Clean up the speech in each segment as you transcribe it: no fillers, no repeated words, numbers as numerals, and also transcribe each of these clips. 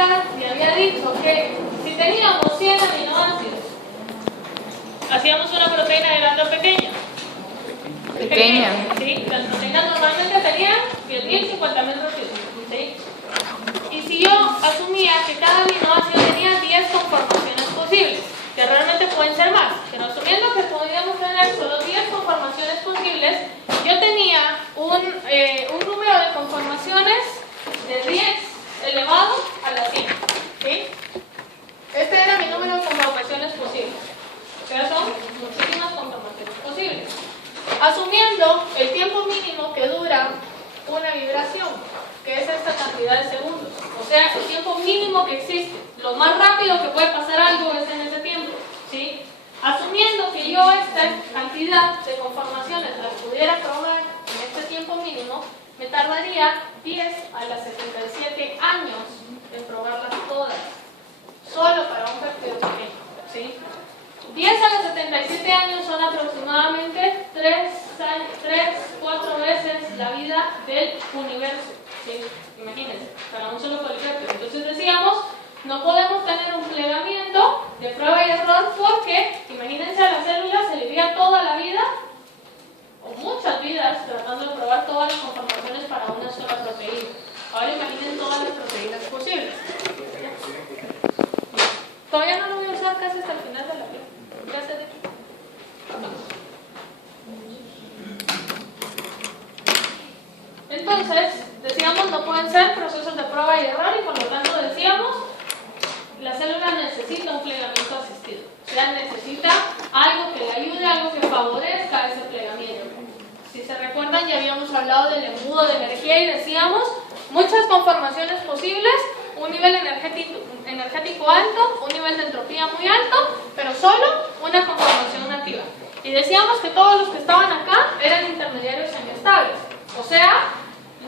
Pitágoras y había dicho que si teníamos 100 aminoácidos, hacíamos una proteína grande o pequeña. Pequeña. Sí, las proteínas normalmente tenían 10.000, 50.000 residuos. ¿Sí? Y si yo asumía que cada aminoácido tenía 10 conformaciones posibles, que realmente pueden ser más, pero asumiendo que podríamos tener solo 10 conformaciones posibles, yo tenía un número de conformaciones de 10 elevado a la 100. ¿Sí? Este era mi número de conformaciones posibles. O sea, son muchísimas conformaciones posibles. Asumiendo el tiempo mínimo que dura una vibración, que es esta cantidad de segundos. O sea, el tiempo mínimo que existe. Lo más rápido que puede pasar algo es en ese tiempo. ¿Sí? Asumiendo que yo esta cantidad de conformaciones las pudiera probar en este tiempo mínimo, me tardaría 10 a las 77 años en probarlas todas. Solo para un péptido pequeño. ¿Sí? 10 a los 77 años son aproximadamente 3-4 veces la vida del universo. ¿Sí? Imagínense, para un solo polipéptido. Entonces decíamos, no podemos tener un plegamiento de prueba y error porque, imagínense, a la célula se le iría toda la vida, o muchas vidas, tratando de probar todas las conformaciones para una sola proteína. Ahora imaginen todas las proteínas posibles. Todavía no lo voy a usar casi hasta el final de la clase. Gracias, de hecho. Entonces, decíamos, no pueden ser procesos de prueba y error y por lo tanto decíamos, la célula necesita un plegamiento asistido. O sea, necesita algo que le ayude, algo que favorezca ese plegamiento. Si se recuerdan, ya habíamos hablado del embudo de energía y decíamos, muchas conformaciones posibles, un nivel energético alto, un nivel de entropía muy alto, pero solo una conformación nativa. Y decíamos que todos los que estaban acá eran intermediarios semiestables. O sea,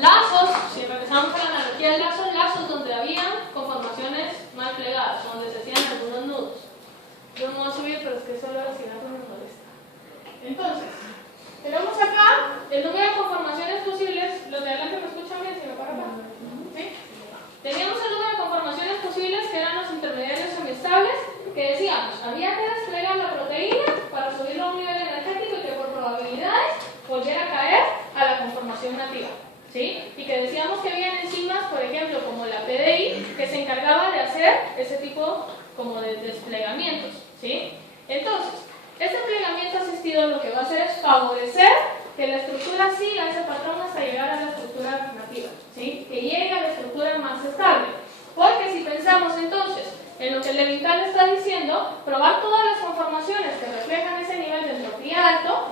lazos, si regresamos a la analogía del lazo, lazos donde habían conformaciones mal plegadas, donde se hacían algunos nudos. Yo no voy a subir, pero es que solo la ciudad me molesta. Entonces, tenemos acá el número de conformaciones posibles. Los de adelante me escuchan bien, si me paro acá. ¿Sí? Teníamos el número de conformaciones posibles que eran los intermediarios semiestables, que decíamos, había que desplegar la proteína para subirlo a un nivel energético y que por probabilidades volviera a caer a la conformación nativa. ¿Sí? Y que decíamos que había enzimas, por ejemplo, como la PDI, que se encargaba de hacer ese tipo como de desplegamientos. ¿Sí? Entonces, este plegamiento asistido lo que va a hacer es favorecer que la estructura siga ese patrón hasta llegar a la estructura nativa, ¿sí? Que llegue a la estructura más estable. Porque si pensamos entonces en lo que el Levital está diciendo, probar todas las conformaciones que reflejan ese nivel de entropía alto,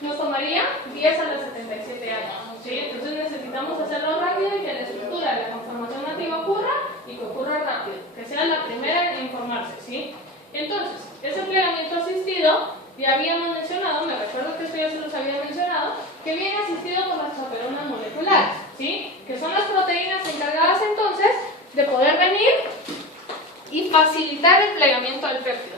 nos tomaría 10 a los 77 años. ¿Sí? Entonces necesitamos hacerlo rápido y que la estructura de la conformación nativa ocurra y que ocurra rápido, que sea la primera en formarse. ¿Sí? Entonces, ese plegamiento asistido, ya habíamos mencionado, me recuerdo que esto ya se los había mencionado, que viene asistido por las chaperonas moleculares, ¿sí? Que son las proteínas encargadas entonces de poder venir y facilitar el plegamiento del péptido.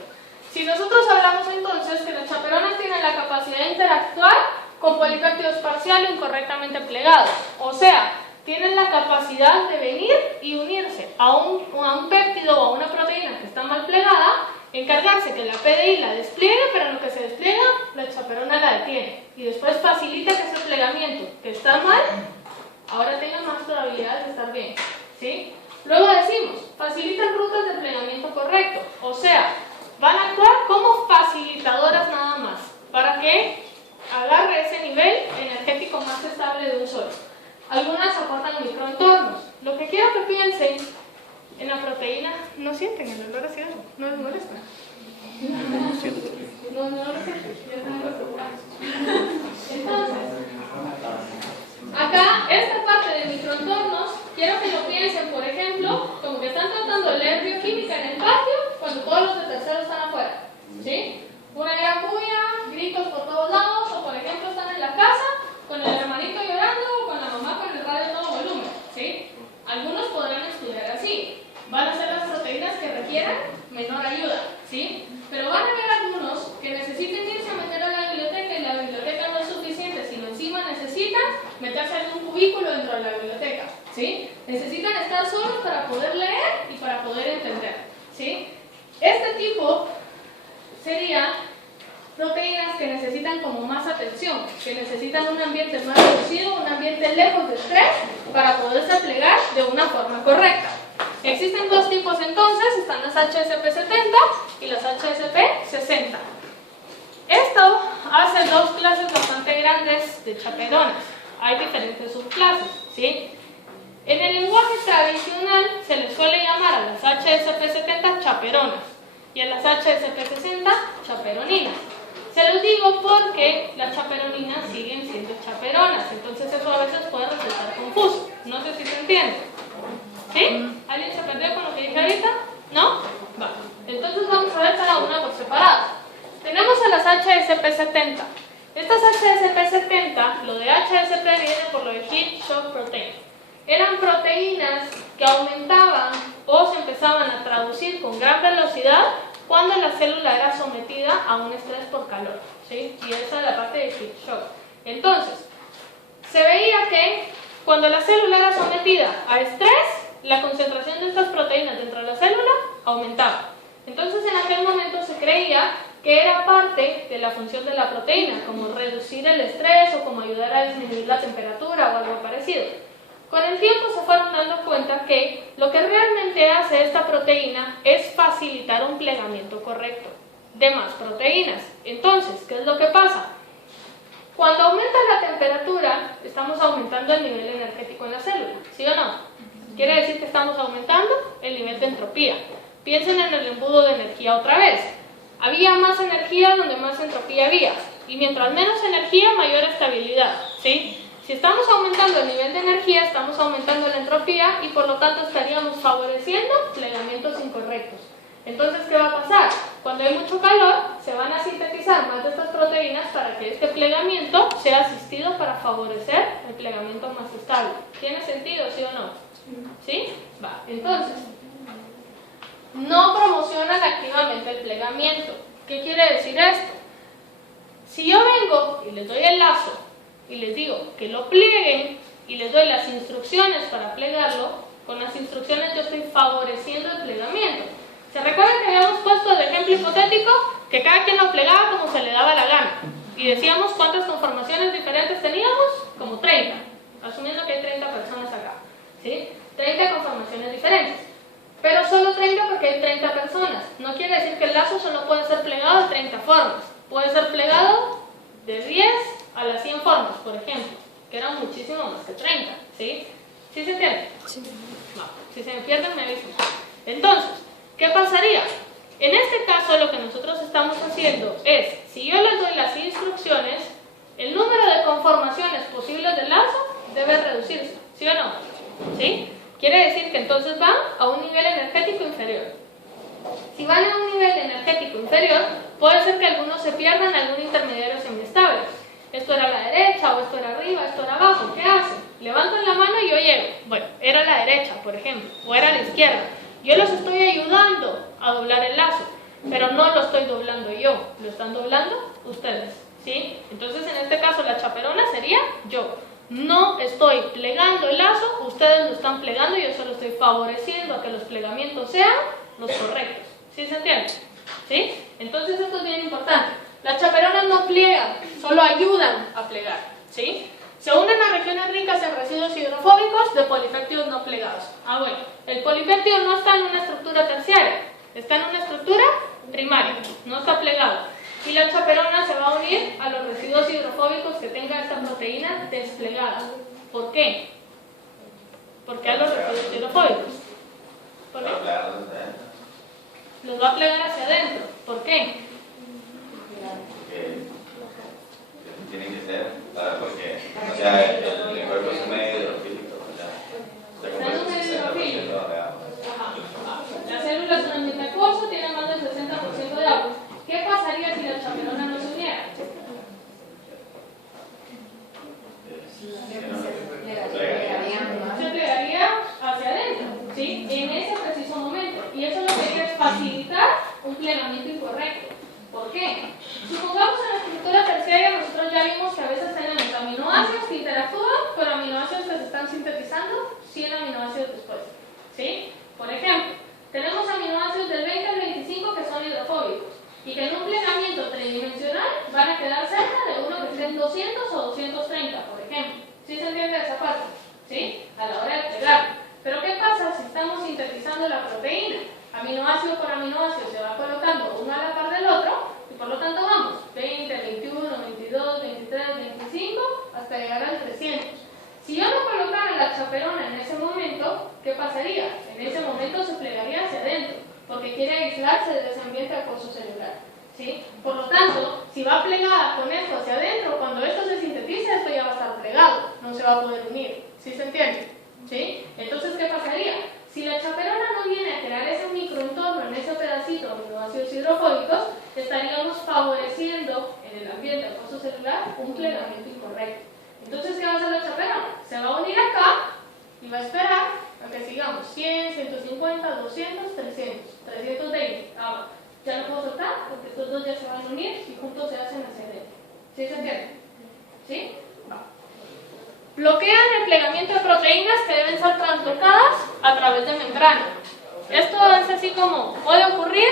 Si nosotros hablamos entonces que las chaperonas tienen la capacidad de interactuar con polipéptidos parcial o incorrectamente plegados, o sea, tienen la capacidad de venir y unirse a un péptido o a una proteína que está mal plegada, encargarse que la PDI la despliegue, pero en lo que se despliega, la chaperona la detiene. Y después facilita que ese plegamiento que está mal, ahora tenga más probabilidades de estar bien. ¿Sí? Luego decimos, facilitan rutas de plegamiento correcto. O sea, van a actuar como facilitadoras nada más, para que agarre ese nivel energético más estable de un solo. Algunas aportan microentornos. Lo que quiero que piensen en la proteína, ¿no sienten el olor hacia algo? ¿No les molesta? No lo sienten. Entonces, acá, esta parte de microentornos, quiero que lo piensen, por ejemplo, como que están tratando de leer bioquímica en el patio cuando todos los de tercero están afuera. ¿Sí? Una gran bulla, gritos por todos lados, o por ejemplo están en la casa con el hermanito llorando o con la mamá con el radio a todo volumen. ¿Sí? Algunos podrán estudiar así. Van a ser las proteínas que requieran menor ayuda, ¿sí? Pero van a haber algunos que necesiten irse a meter a la biblioteca y la biblioteca no es suficiente, sino encima necesitan meterse en un cubículo dentro de la biblioteca, ¿sí? Necesitan estar solos para poder leer y para ¿sí? Este tipo sería proteínas que necesitan como más atención, que necesitan un ambiente más reducido, un ambiente lejos de estrés para poderse plegar de una forma correcta. Existen dos tipos entonces, están las HSP70 y las HSP60. Esto hace dos clases bastante grandes de chaperonas. Hay diferentes subclases, ¿sí? En el lenguaje tradicional se les suele llamar a las HSP70 chaperonas y a las HSP60 chaperoninas. Se los digo porque las chaperoninas siguen siendo chaperonas, entonces eso a veces puede resultar confuso. No sé si se entiende. ¿Sí? ¿Alguien se perdió con lo que dije ahorita? ¿No? Va. Entonces vamos a ver cada una por separado. Tenemos a las HSP70. Estas HSP70, lo de HSP viene por lo de Heat Shock Protein. Eran proteínas que aumentaban o se empezaban a traducir con gran velocidad cuando la célula era sometida a un estrés por calor, ¿sí? Y esa es la parte de Heat Shock. Entonces, se veía que cuando la célula era sometida a estrés, la concentración de estas proteínas dentro de la célula aumentaba. Entonces, en aquel momento se creía que era parte de la función de la proteína, como reducir el estrés o como ayudar a disminuir la temperatura o algo parecido. Con el tiempo se fueron dando cuenta que lo que realmente hace esta proteína es facilitar un plegamiento correcto de más proteínas. Entonces, ¿qué es lo que pasa? Cuando aumenta la temperatura, estamos aumentando el nivel energético en la célula, ¿sí o no? Quiere decir que estamos aumentando el nivel de entropía. Piensen en el embudo de energía otra vez. Había más energía donde más entropía había. Y mientras menos energía, mayor estabilidad, ¿sí? Si estamos aumentando el nivel de energía, estamos aumentando la entropía y por lo tanto estaríamos favoreciendo plegamientos incorrectos. Entonces, ¿qué va a pasar? Cuando hay mucho calor, se van a sintetizar más de estas proteínas para que este plegamiento sea asistido para favorecer el plegamiento más estable. ¿Tiene sentido, sí o no? ¿Sí? Va. Entonces, no promocionan activamente el plegamiento. ¿Qué quiere decir esto? Si yo vengo y les doy el lazo y les digo que lo plieguen y les doy las instrucciones para plegarlo, con las instrucciones yo estoy favoreciendo el plegamiento. ¿Se recuerdan que habíamos puesto el ejemplo hipotético? Que cada quien lo plegaba como se le daba la gana. Y decíamos cuántas conformaciones diferentes teníamos, como 30, asumiendo que hay 30 personas acá, ¿sí? 30 conformaciones diferentes. Pero solo 30 porque hay 30 personas. No quiere decir que el lazo solo puede ser plegado de 30 formas. Puede ser plegado de 10 a las 100 formas, por ejemplo, que eran muchísimo más que 30, ¿sí? ¿Sí se entiende? Sí. No. Si se me pierden, me avisan. Entonces, ¿qué pasaría? En este caso, lo que nosotros estamos haciendo es, si yo les doy las instrucciones, el número de conformaciones posibles del lazo debe reducirse, ¿sí o no? ¿Sí? Quiere decir que entonces van a un nivel energético inferior. Si van a un nivel energético inferior, puede ser que algunos se pierdan algún intermediario semiestable. Esto era a la derecha, o esto era arriba, esto era abajo. ¿Qué hacen? Levantan la mano y yo llego. Bueno, era a la derecha, por ejemplo, o era a la izquierda. Yo los estoy ayudando a doblar el lazo, pero no lo estoy doblando yo, lo están doblando ustedes, ¿sí? Entonces, en este caso, la chaperona sería yo. No estoy plegando el lazo, ustedes lo están plegando y yo solo estoy favoreciendo a que los plegamientos sean los correctos. ¿Sí se entiende? ¿Sí? Entonces esto es bien importante. Las chaperonas no pliegan, solo ayudan a plegar. ¿Sí? Se unen a regiones ricas en residuos hidrofóbicos de polipéptidos no plegados. Ah, bueno, el polipéptido no está en una estructura terciaria, está en una estructura primaria, no está plegado. Y la chaperona se va a unir a los residuos hidrofóbicos que tenga esta proteína desplegada. ¿Por qué? ¿Por qué a los residuos hidrofóbicos? ¿Por qué? Los va a plegar hacia adentro. ¿Por qué? Porque tienen que ser, porque, o sea, el cuerpo es un medio hidrofílico, Es un medio hidrofílico. La célula es un ambiente acuoso, tiene más del 60% de agua. ¿Qué pasaría si la chaperona no se uniera? Se plegaría hacia adentro, ¿sí? En ese preciso momento. Y eso lo que haría es facilitar un plegamiento incorrecto. ¿Por qué? Supongamos en la estructura terciaria nosotros ya vimos que a veces tenemos aminoácidos que interactúan con aminoácidos que se están sintetizando 100 aminoácidos después, ¿sí? Por ejemplo, tenemos aminoácidos del 20 pasando la proteína. Aminoácido por aminoácido se va colocando uno a la par del otro y por lo tanto vamos 20, 21, 22, 23, 25 hasta llegar al 300. Si yo no colocara la chaperona en ese momento, ¿qué pasaría? En ese momento se plegaría hacia adentro porque quiere aislarse de ese ambiente acuoso celular, ¿sí? Por lo tanto, si va plegada con esto hacia adentro, cuando esto se sintetiza, esto ya va a estar plegado, no se va a poder unir. ¿Sí se entiende? ¿Sí? Entonces, ¿qué pasaría? Si la chaperona no viene a crear ese microentorno en ese pedacito de aminoácidos hidrofóbicos, estaríamos favoreciendo en el ambiente acuoso celular un plegamiento incorrecto. Entonces, ¿qué va a hacer la chaperona? Se va a unir acá y va a esperar a que sigamos 100, 150, 200, 300, 320. Ahora, ya no puedo soltar porque estos dos ya se van a unir y juntos se hacen hacia adentro. ¿Sí se entiende? ¿Sí? Va. Bloquean el plegamiento de proteínas que deben ser translocadas a través de membrana. Esto es así como puede ocurrir,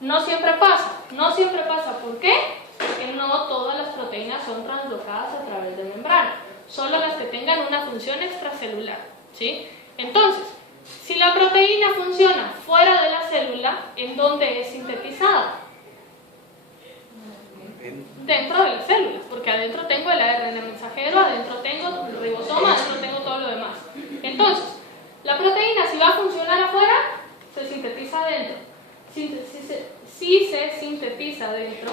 no siempre pasa. No siempre pasa, ¿por qué? Porque no todas las proteínas son translocadas a través de membrana, solo las que tengan una función extracelular, ¿sí? Entonces, si la proteína funciona fuera de la célula, ¿en dónde es sintetizada? Dentro de las células, porque adentro tengo el ARN mensajero, adentro tengo el ribosoma, adentro tengo todo lo demás. Entonces, la proteína, si va a funcionar afuera, se sintetiza adentro. Si se sintetiza adentro,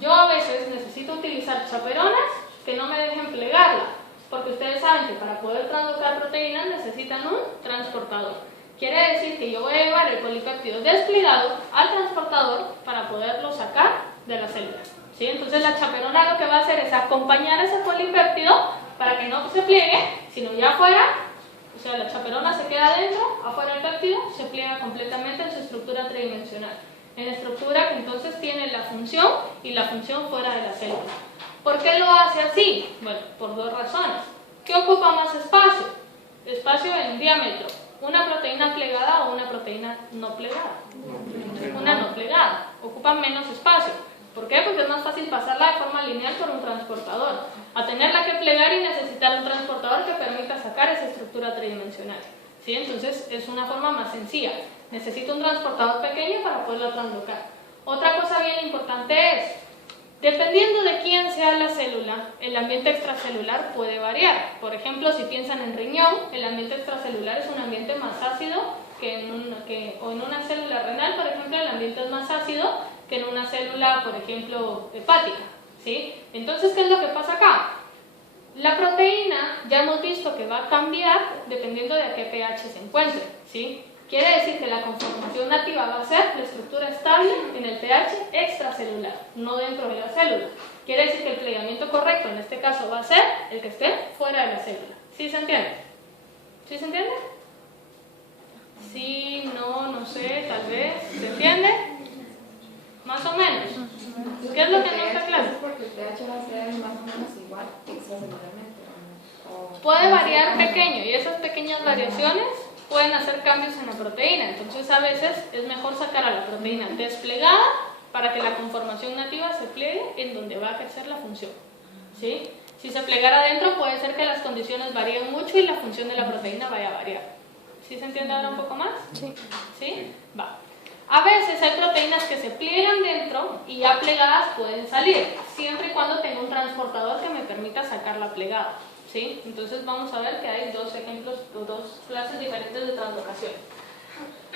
yo a veces necesito utilizar chaperonas que no me dejen plegarla, porque ustedes saben que para poder translocar proteínas necesitan un transportador. Quiere decir que yo voy a llevar el polipéptido desplegado al transportador para poderlo sacar de la célula, ¿sí? Entonces la chaperona lo que va a hacer es acompañar ese polipéptido para que no se pliegue, sino ya afuera, o sea, la chaperona se queda adentro, afuera el péptido se pliega completamente en su estructura tridimensional, en la estructura que entonces tiene la función y la función fuera de la célula. ¿Por qué lo hace así? Bueno, por dos razones. ¿Qué ocupa más espacio? Espacio en diámetro. ¿Una proteína plegada o una proteína no plegada? Una no plegada. Ocupa menos espacio. ¿Por qué? Porque es más fácil pasarla de forma lineal por un transportador, a tenerla que plegar y necesitar un transportador que permita sacar esa estructura tridimensional, ¿sí? Entonces es una forma más sencilla. Necesito un transportador pequeño para poderlo translocar. Otra cosa bien importante es, dependiendo de quién sea la célula, el ambiente extracelular puede variar. Por ejemplo, si piensan en riñón, el ambiente extracelular es un ambiente más ácido o en una célula renal, por ejemplo, el ambiente es más ácido que en una célula, por ejemplo, hepática, ¿sí? Entonces, ¿qué es lo que pasa acá? La proteína ya hemos visto que va a cambiar dependiendo de a qué pH se encuentre, ¿sí? Quiere decir que la conformación nativa va a ser la estructura estable en el pH extracelular, no dentro de la célula. Quiere decir que el plegamiento correcto en este caso va a ser el que esté fuera de la célula. ¿Sí se entiende? ¿Sí se entiende? Sí, no, no sé, tal vez. ¿Se entiende? Más o menos. ¿Qué es lo que no está claro? Porque el pH va a ser más o menos igual extracelularmente. Puede variar pequeño y esas pequeñas variaciones pueden hacer cambios en la proteína. Entonces a veces es mejor sacar a la proteína desplegada para que la conformación nativa se pliegue en donde va a crecer la función, ¿sí? Si se plegara adentro puede ser que las condiciones varíen mucho y la función de la proteína vaya a variar. ¿Sí se entiende ahora un poco más? Sí. ¿Sí? Va. A veces hay proteínas que se pliegan dentro y ya plegadas pueden salir, siempre y cuando tenga un transportador que me permita sacarla plegada, ¿sí? Entonces vamos a ver que hay dos ejemplos, dos clases diferentes de translocación.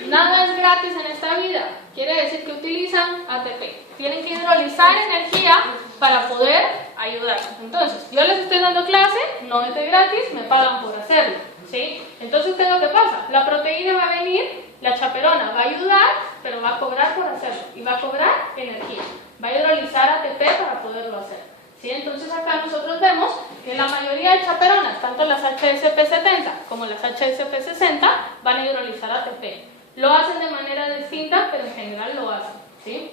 Nada es gratis en esta vida, quiere decir que utilizan ATP. Tienen que hidrolizar energía para poder ayudar. Entonces, yo les estoy dando clase, no es de gratis, me pagan por hacerlo, ¿sí? Entonces, ¿qué es lo que pasa? La proteína va a venir, la chaperona va a ayudar, pero va a cobrar por hacerlo y va a cobrar energía. Va a hidrolizar ATP para poderlo hacer, ¿sí? Entonces, acá nosotros vemos que la mayoría de chaperonas, tanto las HSP70 como las HSP60, van a hidrolizar ATP. Lo hacen de manera distinta, pero en general lo hacen, ¿sí?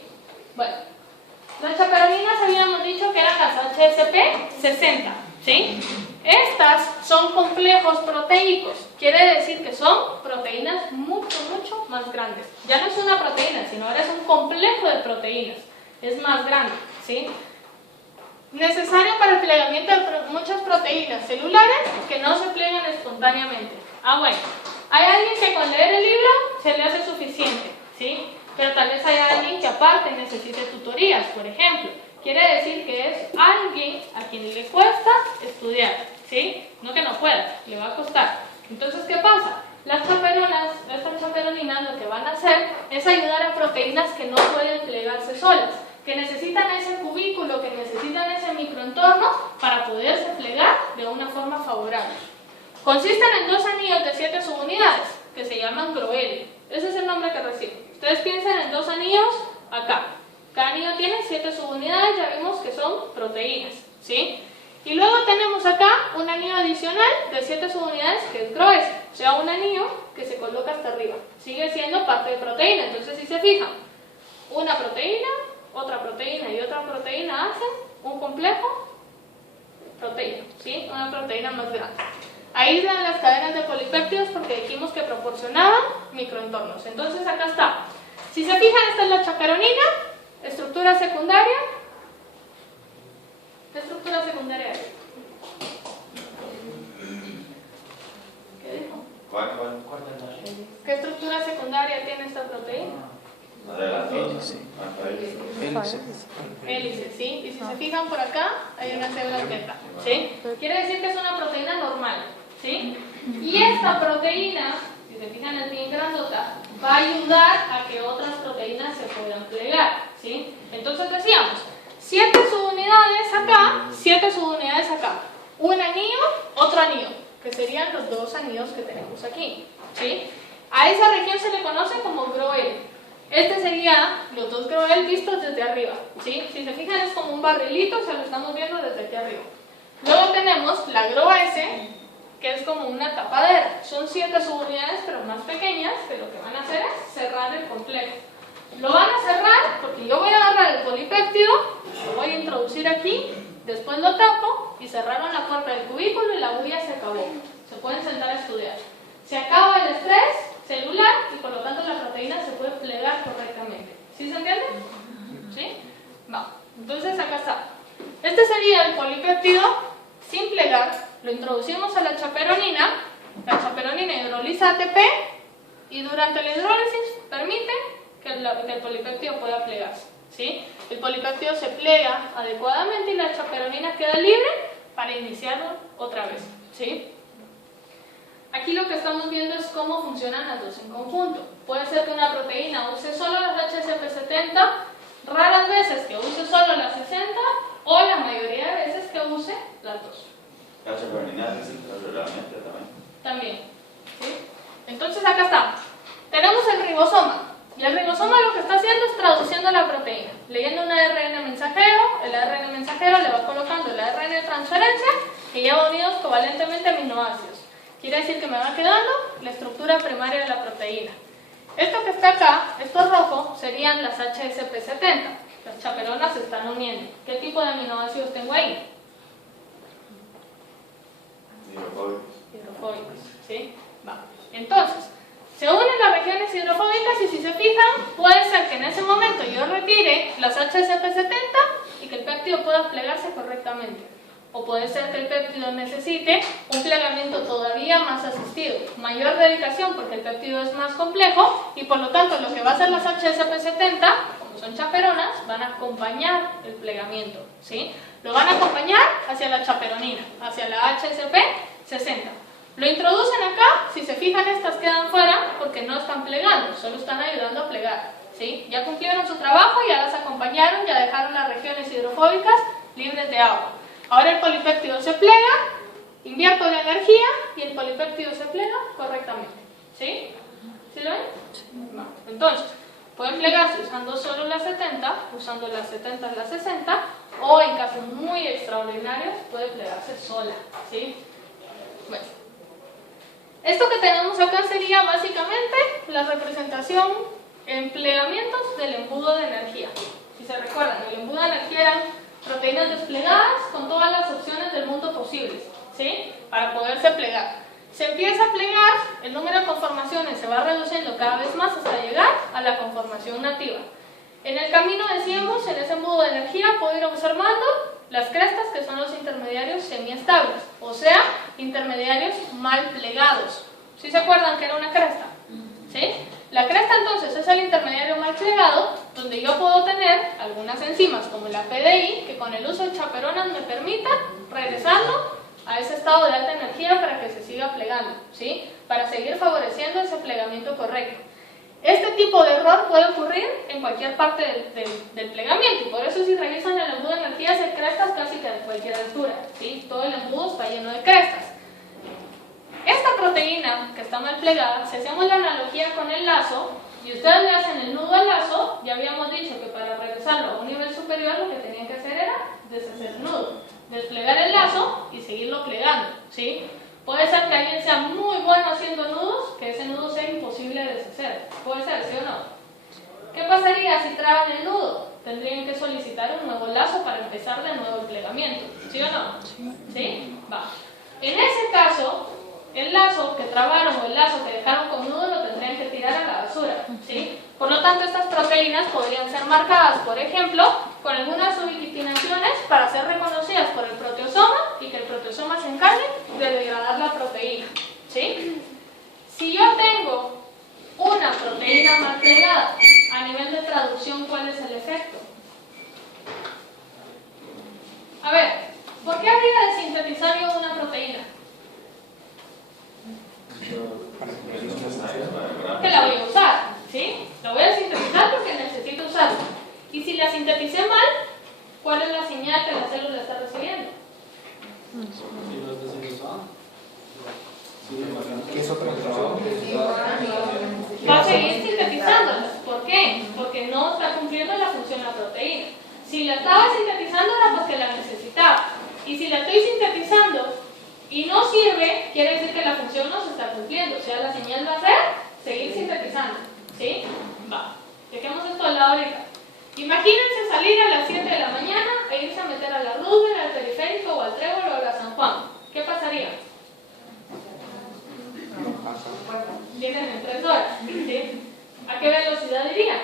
Bueno, las chaperoninas habíamos dicho que eran las HSP60, ¿sí? Estas son complejos proteicos, quiere decir que son proteínas mucho más grandes. Ya no es una proteína, sino ahora es un complejo de proteínas, es más grande, ¿sí? Necesario para el plegamiento de muchas proteínas celulares que no se pliegan espontáneamente. Ah, bueno. ¿Hay alguien que con leer el libro se le tal vez haya alguien que aparte necesite tutorías, por ejemplo. Quiere decir que es alguien a quien le cuesta estudiar, ¿sí? No que no pueda, le va a costar. Entonces, ¿qué pasa? Las chaperoninas lo que van a hacer es ayudar a proteínas que no pueden plegarse solas, que necesitan ese cubículo, que necesitan ese microentorno para poderse plegar de una forma favorable. Consisten en 2 anillos de 7 subunidades, que se llaman groeli. Ese es el nombre que reciben. Ustedes piensen en 2 anillos acá. Cada anillo tiene 7 subunidades, ya vimos que son proteínas, ¿sí? Y luego tenemos acá un anillo adicional de 7 subunidades que es groese, o sea, un anillo que se coloca hasta arriba. Sigue siendo parte de proteína, entonces si se fijan, una proteína, otra proteína y otra proteína hacen un complejo proteína, ¿sí? Una proteína más grande. Ahí dan las cadenas de polipéptidos porque dijimos que proporcionaban microentornos. Entonces acá está. Si se fijan, esta es la chaperonina, estructura secundaria. ¿Qué estructura secundaria es? ¿Qué dijo? ¿Cuál? ¿Qué estructura secundaria tiene esta proteína? Una de las dos. Hélice, ¿sí? Y si se fijan por acá, hay una célula beta, ¿sí? Quiere decir que es una proteína normal, ¿sí? Y esta proteína, si se fijan es bien grandota, va a ayudar a que otras proteínas se puedan plegar, ¿sí? Entonces decíamos, 7 subunidades acá, 7 subunidades acá. Un anillo, otro anillo, que serían los 2 anillos que tenemos aquí, ¿sí? A esa región se le conoce como groel. Este sería los 2 groel vistos desde arriba, ¿sí? Si se fijan es como un barrilito, o sea, lo estamos viendo desde aquí arriba. Luego tenemos la groese, que es como una tapadera. Son 7 subunidades, pero más pequeñas, que lo que van a hacer es cerrar el complejo. Lo van a cerrar porque yo voy a agarrar el polipéptido, lo voy a introducir aquí, después lo tapo y cerraron la puerta del cubículo y la bulla se acabó. Se pueden sentar a estudiar. Se acaba el estrés celular y por lo tanto la proteína se puede plegar correctamente. ¿Sí se entiende? ¿Sí? Va. Entonces acá está. Este sería el polipéptido sin plegar. Lo introducimos a la chaperonina hidroliza ATP y durante la hidrólisis permite que el polipéptido pueda plegarse, ¿sí? El polipéptido se plega adecuadamente y la chaperonina queda libre para iniciarlo otra vez, ¿sí? Aquí lo que estamos viendo es cómo funcionan las dos en conjunto. Puede ser que una proteína use solo las HSP70, raras veces que use solo las 60 o la mayoría de veces que use las dos. La chaperonina necesita realmente también. También, ¿sí? Entonces acá está. Tenemos el ribosoma. Y el ribosoma lo que está haciendo es traduciendo la proteína. Leyendo un ARN mensajero, el ARN mensajero le va colocando el ARN de transferencia que lleva unidos covalentemente aminoácidos. Quiere decir que me va quedando la estructura primaria de la proteína. Esto que está acá, esto rojo, serían las HSP70. Las chaperonas se están uniendo. ¿Qué tipo de aminoácidos tengo ahí? Hidrofóbicos, ¿sí? Va. Entonces, se unen las regiones hidrofóbicas y si se fijan, puede ser que en ese momento yo retire las HSP70 y que el péptido pueda plegarse correctamente. O puede ser que el péptido necesite un plegamiento todavía más asistido, mayor dedicación porque el péptido es más complejo y por lo tanto lo que va a hacer las HSP70, como son chaperonas, van a acompañar el plegamiento, ¿sí? Lo van a acompañar hacia la chaperonina, hacia la HSP60. Lo introducen acá, si se fijan estas quedan fuera porque no están plegando, solo están ayudando a plegar, ¿sí? Ya cumplieron su trabajo, ya las acompañaron, ya dejaron las regiones hidrofóbicas libres de agua. Ahora el polipéptido se plega, invierto la energía y el polipéptido se plega correctamente, ¿sí? ¿Sí lo ven? No. Entonces, pueden plegarse usando solo las 70, usando las 70 las 60, o en casos muy extraordinarios puede plegarse sola, ¿sí? Bueno. Esto que tenemos acá sería básicamente la representación en plegamientos del embudo de energía. Si se recuerdan, el embudo de energía eran proteínas desplegadas con todas las opciones del mundo posibles, ¿sí? Para poderse plegar. Se empieza a plegar, el número de conformaciones se va reduciendo cada vez más hasta llegar a la conformación nativa. En el camino decíamos, en ese embudo de energía puedo ir observando las crestas que son los intermediarios semiestables, o sea, intermediarios mal plegados. ¿Sí se acuerdan que era una cresta? ¿Sí? La cresta entonces es el intermediario mal plegado plegado, donde yo puedo tener algunas enzimas como la PDI, que con el uso de chaperonas me permitan regresarlo a ese estado de alta energía para que se siga plegando, ¿sí? Para seguir favoreciendo ese plegamiento correcto. Este tipo de error puede ocurrir en cualquier parte del plegamiento, y por eso si revisan el embudo de energías hay crestas casi que de cualquier altura, ¿sí? Todo el embudo está lleno de crestas. Esta proteína que está mal plegada, si hacemos la analogía con el lazo, y ustedes le hacen el nudo al lazo, ya habíamos dicho que para regresarlo a un nivel superior lo que tenían que hacer era deshacer el nudo, desplegar el lazo y seguirlo plegando, ¿sí? Puede ser que alguien sea muy bueno haciendo nudos, que ese nudo sea imposible de deshacer. Puede ser, ¿sí o no? ¿Qué pasaría si traban el nudo? Tendrían que solicitar un nuevo lazo para empezar de nuevo el plegamiento, ¿sí o no? ¿Sí? Va. En ese caso, el lazo que trabaron o el lazo que dejaron con nudo lo tendrían que tirar a la basura, ¿sí? Por lo tanto, estas proteínas podrían ser marcadas, por ejemplo, con algunas ubiquitinaciones para ser reconocidas por el proteosoma y que el proteosoma se encargue de degradar la proteína, ¿sí? Si yo tengo una proteína mal plegada, a nivel de traducción, ¿cuál es el efecto? A ver, ¿por qué habría de sintetizar yo una proteína? Que la voy a usar, ¿sí? La voy a sintetizar porque necesito usarla. Y si la sinteticé mal, ¿cuál es la señal que la célula está recibiendo? Va a seguir sintetizándolas. ¿Por qué? Porque no está cumpliendo la función de la proteína. Si la estaba sintetizando era porque la necesitaba. Y si la estoy sintetizando y no sirve, quiere decir que la función no se está cumpliendo. O sea, la señal va a ser seguir sintetizando. ¿Sí? Va. Dejemos esto al lado ahorita. Imagínense salir a las 7 de la mañana e irse a meter a la Roosevelt, al Periférico o al Trébol o a la San Juan. ¿Qué pasaría? Llegan en 3 horas. ¿Sí? ¿A qué velocidad irían?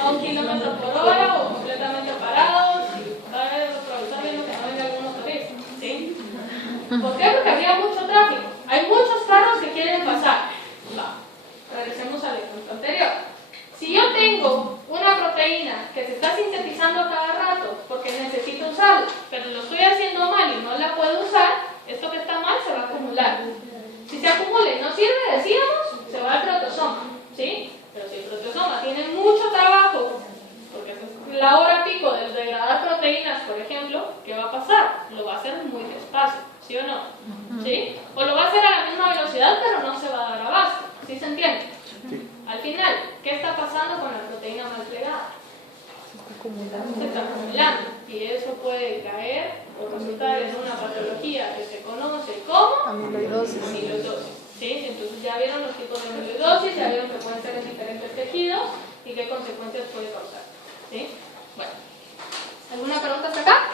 A 1 kilómetro por hora o completamente parados. Cabe retrovisar viendo que no venga algún motorista. ¿Sí? ¿Por qué? Porque habría mucho tráfico. Hay muchos carros que quieren pasar. Va. Regresemos al ejemplo anterior. Si yo tengo una proteína que se está sintetizando a cada rato porque necesito usarla, pero lo estoy haciendo mal y no la puedo usar, esto que está mal se va a acumular. Si se acumula y no sirve, decíamos, se va al protosoma, ¿sí? Pero si el protosoma tiene mucho trabajo, porque es la hora pico de degradar proteínas, por ejemplo, ¿qué va a pasar? Lo va a hacer muy despacio, ¿sí o no? ¿Sí? O lo va a hacer a la misma velocidad, pero no se va a dar abasto, ¿sí se entiende? Al final, ¿qué está pasando con la proteína mal plegada? Se está acumulando. Y eso puede caer o resultar en una patología que se conoce como amiloidosis. ¿Sí? Entonces ya vieron los tipos de amiloidosis, ya vieron que pueden ser en diferentes tejidos y qué consecuencias puede causar. ¿Sí? Bueno, ¿alguna pregunta hasta acá?